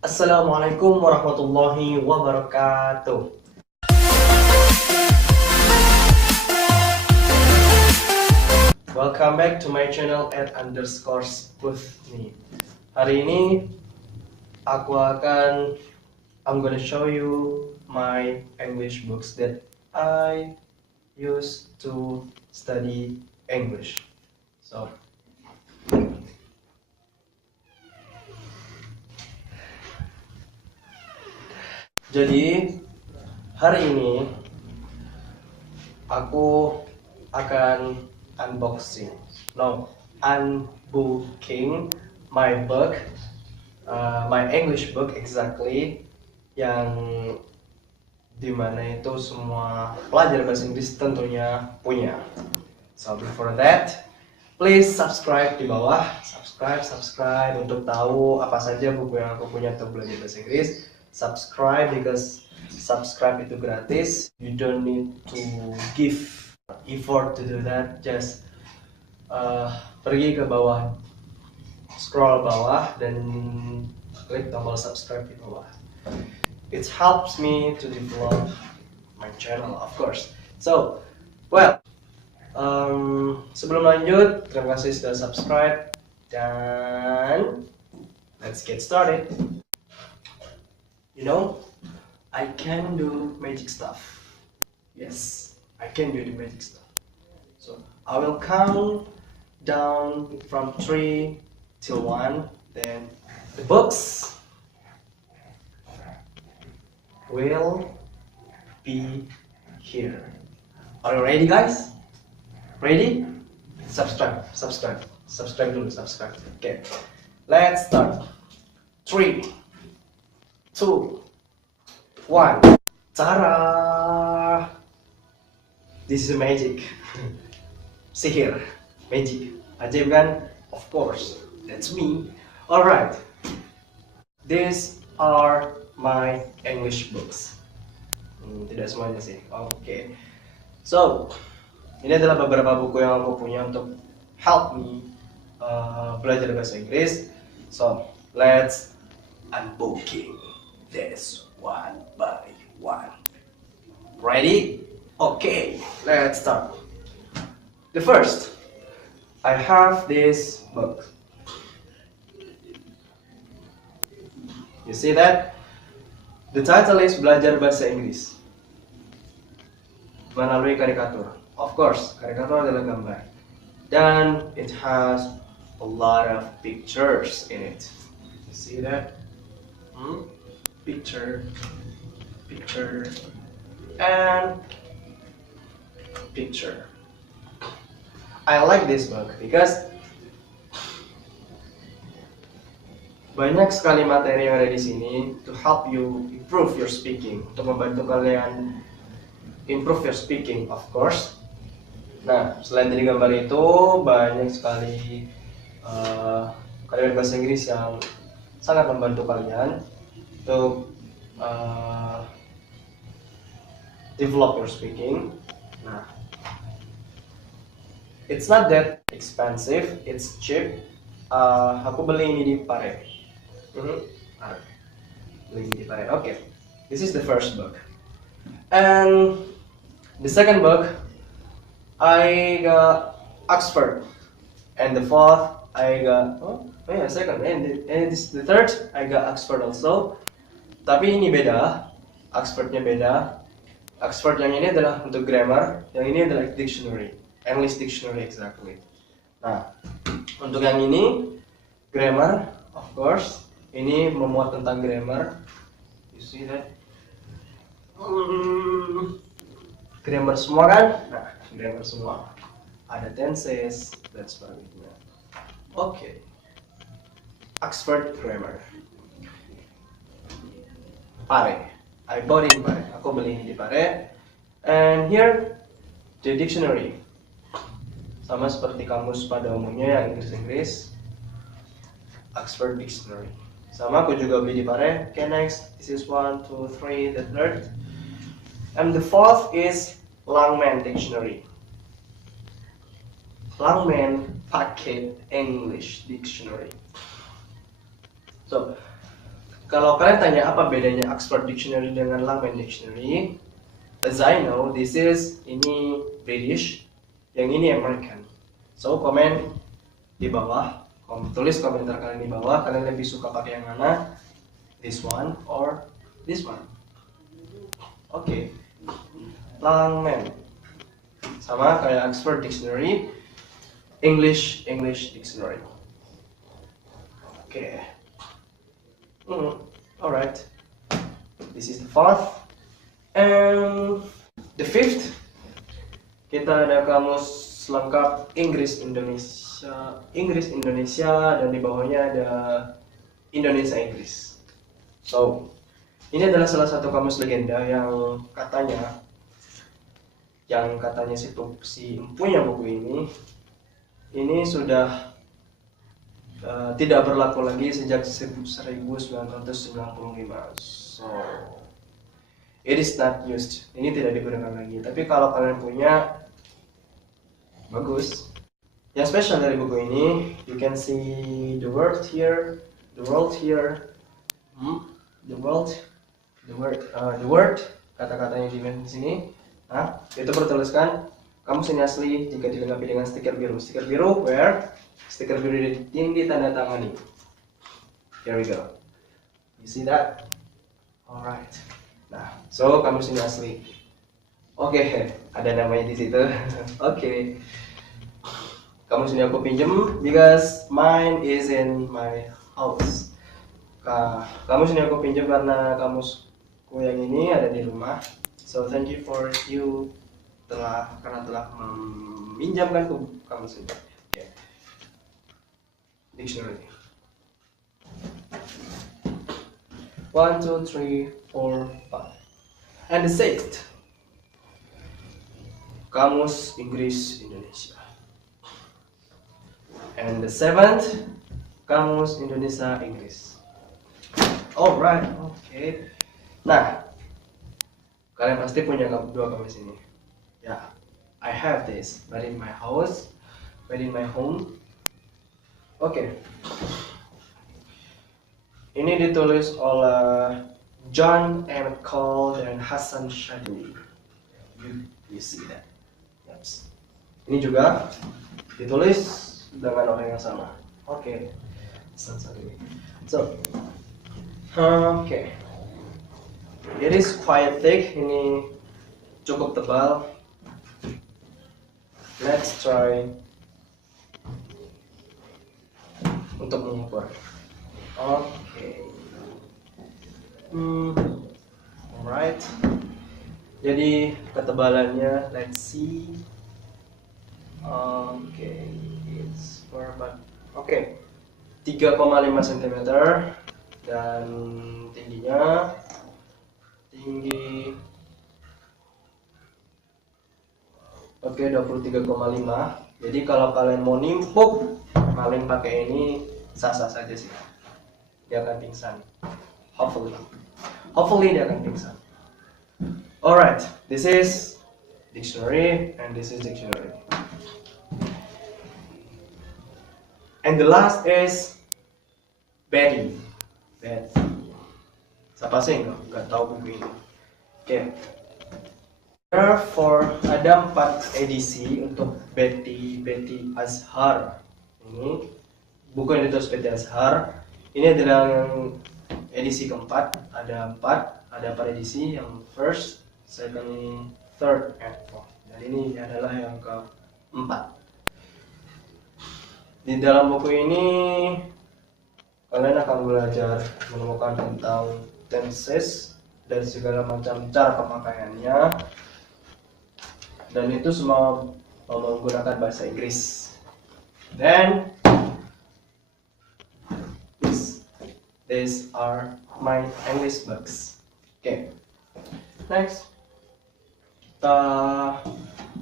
Assalamualaikum warahmatullahi wabarakatuh. Welcome back to my channel @_with me. Hari ini I'm gonna show you my English books that I use to study English. So jadi hari ini aku akan unbooking my book, my English book exactly, yang dimana itu semua pelajar bahasa Inggris tentunya punya. So before that, please subscribe di bawah, subscribe untuk tahu apa saja buku yang aku punya untuk belajar bahasa Inggris. Subscribe because subscribe itu gratis. You don't need to give effort to do that. Just pergi ke bawah, scroll bawah dan klik tombol subscribe di bawah. It helps me to develop my channel, of course. So, sebelum lanjut, terima kasih sudah subscribe dan let's get started. You know, I can do magic stuff. Yes, I can do the magic stuff. So I will count down from 3 till 1. Then the books will be here. Are you ready, guys? Ready? Subscribe dulu, subscribe. Okay, let's start. 3, 2, 1. Ta-da! This is magic. Sihir, magic, ajaib kan? Of course, that's me. Alright, these are my English books. Tidak semuanya sih. Oke. So, ini adalah beberapa buku yang aku punya untuk help me belajar bahasa Inggris. So, let's unbooking this one by one. Ready? Okay, let's start. The first, I have this book. You see that? The title is Belajar Bahasa Inggris melalui karikatur. Of course, karikatur adalah gambar. Dan it has a lot of pictures in it. You see that? Picture, and picture. I like this book because banyak sekali materi yang ada di sini to help you improve your speaking, untuk membantu kalian improve your speaking, of course. Nah, selain dari gambar itu, banyak sekali kalimat bahasa Inggris yang sangat membantu kalian untuk develop your speaking. Nah, it's not that expensive, it's cheap. Aku beli ini di Pare. Beli ini di Pare. Okay, this is the first book, and the second book I got Oxford, and the fourth I got second, and the third I got Oxford also. Tapi ini beda, Oxfordnya beda. Oxford yang ini adalah untuk grammar, yang ini adalah dictionary, English dictionary exactly. Nah, untuk yang ini grammar, of course, ini memuat tentang grammar. You see that? Grammar semua kan? Nah, grammar semua. Ada tenses dan sebagainya. Oke. Oxford Grammar. Pare. I bought it in Pare. Aku beli ini di Pare. And here the dictionary. Sama seperti kamus pada umumnya yang Inggris-Inggris. Oxford Dictionary. Sama aku juga beli di Pare. Okay, next. This is 1, 2, 3, the third. And the fourth is Langman Dictionary. Langman Pocket English Dictionary. So, Kalau kalian tanya apa bedanya Oxford Dictionary dengan Langman Dictionary, as I know, ini British, yang ini American. So komen di bawah, tulis komentar kalian di bawah, kalian lebih suka pakai yang mana, this one or this one. Oke. Langman sama kayak Oxford Dictionary, English Dictionary. Oke. Alright. This is the fourth and the fifth. Kita ada kamus lengkap Inggris Indonesia dan di bawahnya ada Indonesia Inggris. So, ini adalah salah satu kamus legenda yang katanya si punya buku ini sudah tidak berlaku lagi sejak 1995. So it is not used. Ini tidak digunakan lagi. Tapi kalau kalian punya, bagus. Yang spesial dari buku ini, you can see the word here, kata-katanya di sini. Nah, itu bertuliskan kamus ini asli jika dilengkapi dengan stiker biru. Stiker biru where? Stiker biru yang ditandatangani. Here we go. You see that? Alright. Nah, so kamus ini asli. Oke, ada namanya di situ. Oke. Kamus ini aku pinjam because mine is in my house. Kamus ini aku pinjam karena kamusku yang ini ada di rumah. So thank you for you karena telah meminjamkan kamus ini. Okay. Dictionary. 1, 2, 3, 4, 5. And the sixth, Kamus Inggris Indonesia. And the seventh, Kamus Indonesia Inggris. Alright, okay. Nah, kalian pasti punya dua kamus ini. Yeah, I have this, but in my house, but in my home. Oke. Ini ditulis oleh John M. Cole dan Hasan Shadwi. You see that? Yes. Ini juga ditulis dengan orang yang sama. Oke. Hasan Shadwi. So, okay. It is quite thick. Ini cukup tebal. Let's try untuk mengukur. Oke. Alright. Jadi ketebalannya, let's see. Oke, it's for about 3,5 cm dan tinggi 23,5. Jadi kalau kalian mau nimpuk maling pakai ini sah-sah saja sih. Dia akan pingsan. Hopefully dia akan pingsan. Alright, this is dictionary and this is dictionary. And the last is Betty. Siapa sih nggak tahu buku ini? Oke. Therefore ada 4 edisi untuk Betty Azhar. Ini buku yang ditulis Betty Azhar. Ini adalah yang edisi keempat. Ada 4 edisi. Yang first, second, third, and fourth. Dan ini adalah yang keempat. Di dalam buku ini kalian akan belajar menemukan tentang tenses dan segala macam cara pemakaiannya, dan itu semua menggunakan bahasa Inggris. Then these are my English books. Okay, next kita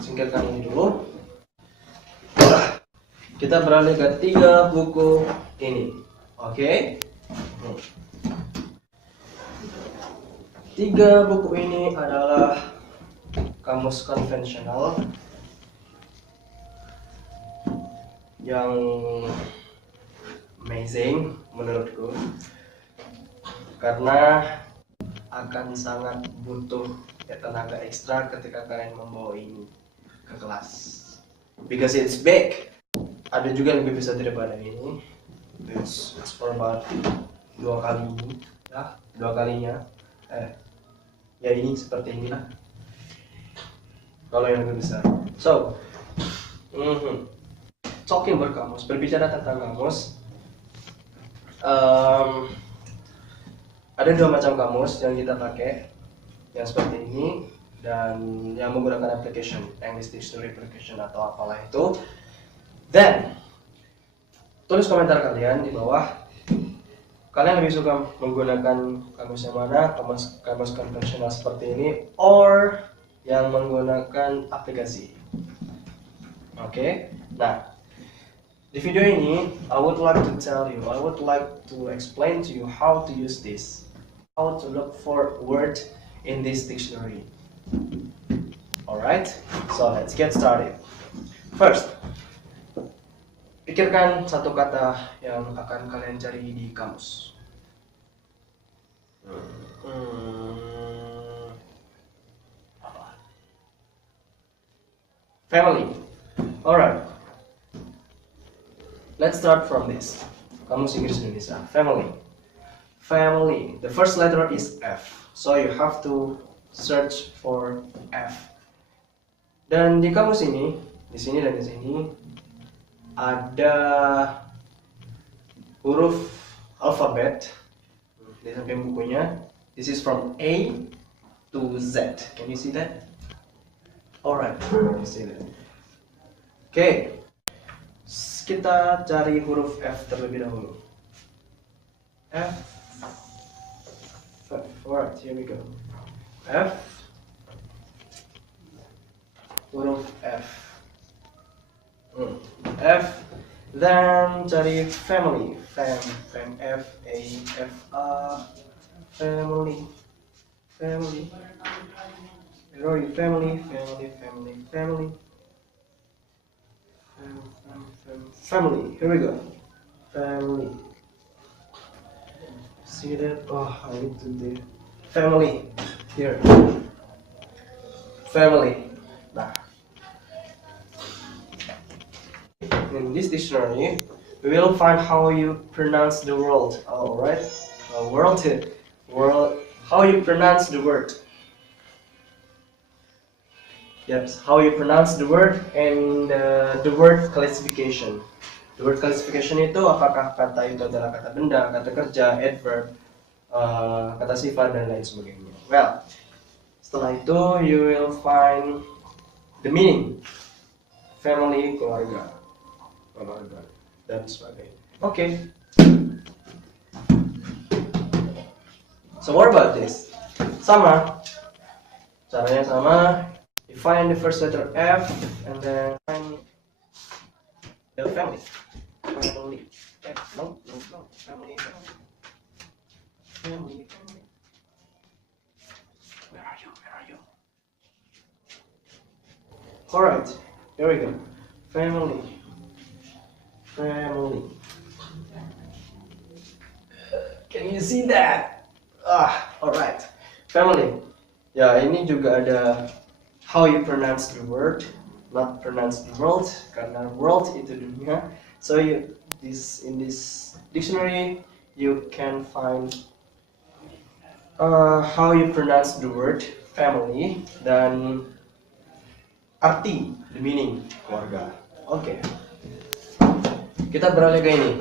singkirkan ini dulu. Kita beralih ke 3 buku ini. Oke. 3 buku ini adalah kamus konvensional yang amazing menurutku. karena akan sangat butuh tenaga ekstra ketika kalian membawa ini ke kelas, because it's big. Ada juga yang lebih besar daripada ini. It's for about dua kalinya. Ya ini seperti inilah kalau yang lebih besar. So talking about kamus, berbicara tentang kamus, ada dua macam kamus yang kita pakai, yang seperti ini dan yang menggunakan application, English Dictionary application atau apalah itu. Then tulis komentar kalian di bawah, kalian lebih suka menggunakan kamus yang mana, kamus konvensional seperti ini or yang menggunakan aplikasi. Oke. Nah, di video ini I would like to explain to you how to use this, how to look for word in this dictionary. Alright, so let's get started. First, pikirkan satu kata yang akan kalian cari di kamus. Family. Alright. Let's start from this. Kamus Inggris Indonesia. Family. Family. The first letter is F. So you have to search for F. Dan di kamus ini, di sini dan di sini ada huruf alfabet di samping bukunya. This is from A to Z. Can you see that? Alright, you see that. Okay, kita cari huruf F terlebih dahulu. F. Alright, here we go. F. Huruf F. F. Then cari family. Fam F A F A. Family. Where are you? Family. Family. Here we go. Family. See that? Oh, I need to do family. Here. Family. Nah. In this dictionary, we will find how you pronounce the word. Alright? Word. How you pronounce the word. Yes, how you pronounce the word and the word classification. The word classification itu apakah kata itu adalah kata benda, kata kerja, adverb, kata sifat dan lain sebagainya. Well, setelah itu you will find the meaning. Family, keluarga, dan sebagainya. Okay. So what about this? Sama. Caranya sama. You find the first letter F and then find the family. Family. No. Family. Where are you? Alright, here we go. Family. Can you see that? Alright. Family. Ya, ini juga ada how you pronounce the word, not pronounce the world, karena world itu dunia. So in this dictionary you can find how you pronounce the word family dan arti, the meaning, keluarga. Oke. Kita beralih ke ini.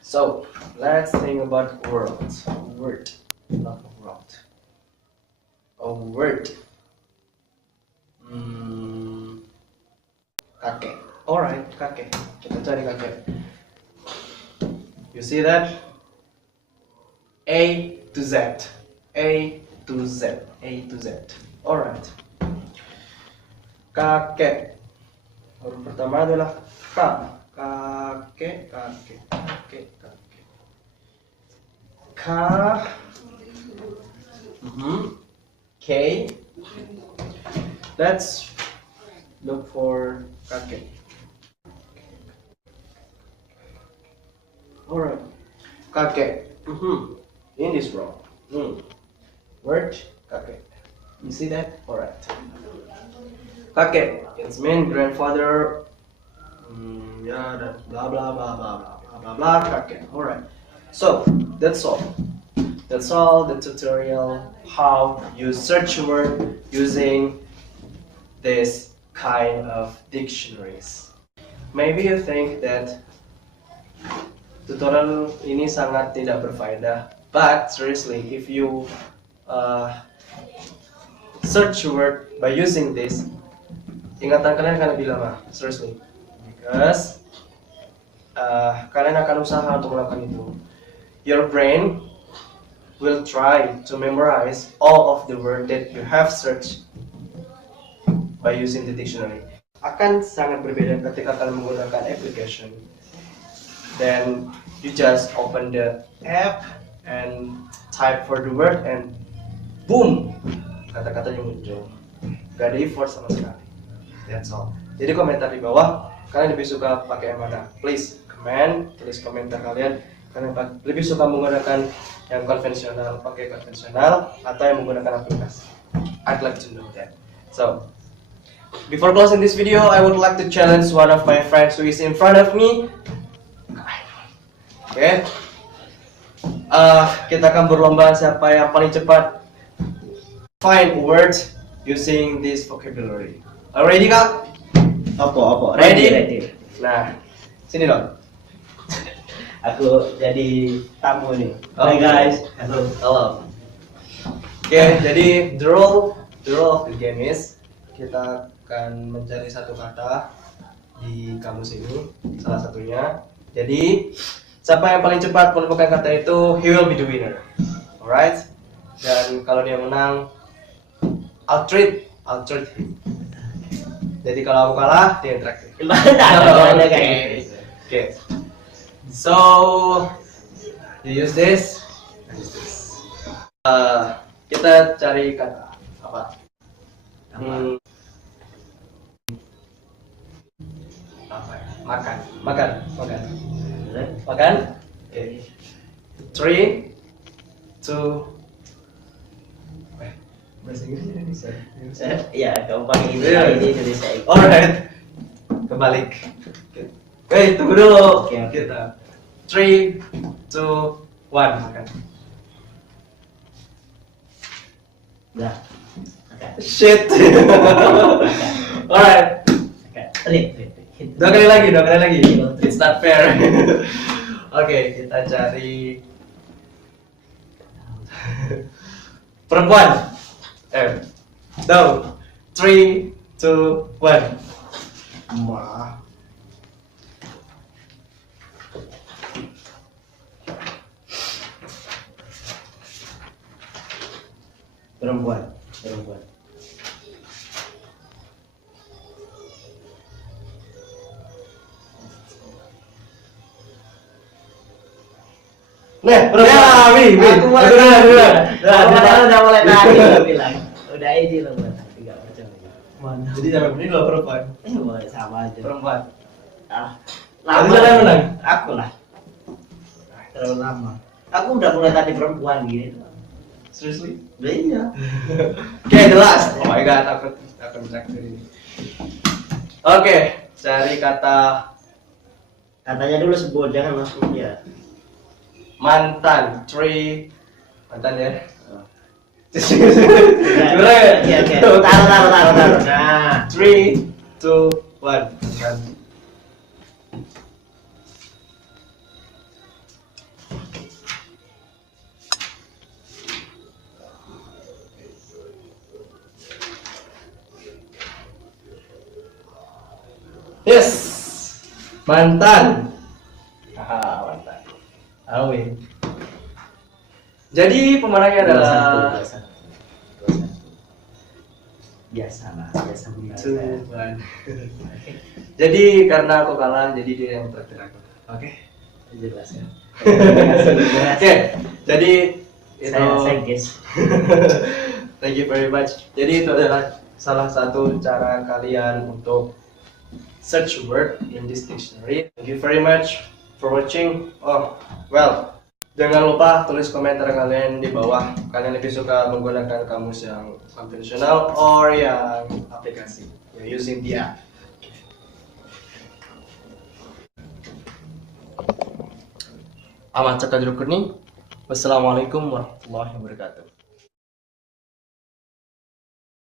So let's think about word, not world. A word. Kakek. Alright, kakek. Kita cari kakek. You see that? A to Z. Alright. Kakek. Huruf pertama adalah K. Kakek. K. K. Let's look for kakek. Alright, kakek. In this row. Word kakek. You see that? Alright. Kakek, it's mean grandfather. Yeah, that blah blah blah blah blah blah blah blah kakek. Alright. So that's all. That's all the tutorial how you search word using this kind of dictionaries. Maybe you think that tutorial ini sangat tidak berfaedah, but seriously, if you search word by using this, ingatan kalian akan lebih lama. Seriously, because kalian akan usaha untuk melakukan itu. Your brain will try to memorize all of the word that you have searched by using the dictionary. Akan sangat berbeda ketika kalian menggunakan application. Then you just open the app and type for the word and boom, kata-katanya muncul. Gak ada effort sama sekali. That's all. Jadi komentar di bawah, kalian lebih suka pakai yang mana? Please comment, tulis komentar kalian. Kalian lebih suka menggunakan yang konvensional, pakai konvensional, atau yang menggunakan aplikasi? I'd like to know that. So, before closing this video, I would like to challenge one of my friends who is in front of me. Okay. Kita akan berlomba siapa yang paling cepat find words using this vocabulary. Ready, Kak? Apa? Ready? Nah, sini dong. Aku jadi tamu nih. Hai guys. Halo. Oke, jadi the rule of the game is kita akan mencari satu kata di kamus ini, salah satunya. Jadi siapa yang paling cepat menemukan kata itu, he will be the winner. Alright? Dan kalau dia menang, I'll treat him. Jadi kalau aku kalah, dia yang terakhir. Ada kayak gitu. Okay. So you use this. Kita cari kata apa? Apa ya? Makan. Okay. 3, 2. Bahasa Inggris Indonesia. Iya, kamu pakai ini Indonesia. Alright. Kebalik. Hey, tunggu dulu. Oke. Kita 3, 2, 1 makan. Udah. Oke. Shit. Alright. Oke. Dua kali lagi. It's not fair. Oke, kita cari perempuan. Down. 3, 2, 1. Ma. Perempuan. Nah, perempuan. Aku mulai udah mulai tadi lo bilang. Udah ini lo buat tadi enggak percaya. Mana? Jadi sampai ini lo perempuan. Boleh sama aja. Perempuan. Lama Siapa yang menang? Aku lah. Terlalu lama. Aku udah mulai tadi perempuan gitu. Seriously? Iya. Oke, the last. Oh my god, aku akan terakhir ini. Oke, cari kata Katanya dulu sebut, jangan langsung ya. mantan. 3. Mantan ya. Iya. Taruh. Nah, 3, 2, 1. Mantan. Yes, mantan. Mantan. Awi. Jadi pemenangnya adalah 21. Biasa menang. 2, 1. Jadi karena aku kalah, jadi dia yang terakhir aku. Oke. Jelas ya. Oke. Jadi itu. Saya guess. Thank you very much. Jadi itu adalah salah satu cara kalian untuk search word in this dictionary. Thank you very much for watching. Oh, well, Jangan lupa tulis komentar kalian di bawah. Kalian lebih suka menggunakan kamus yang konvensional or yang aplikasi, using the app. Ahmad Cakadrukuni. Wassalamualaikum warahmatullahi wabarakatuh.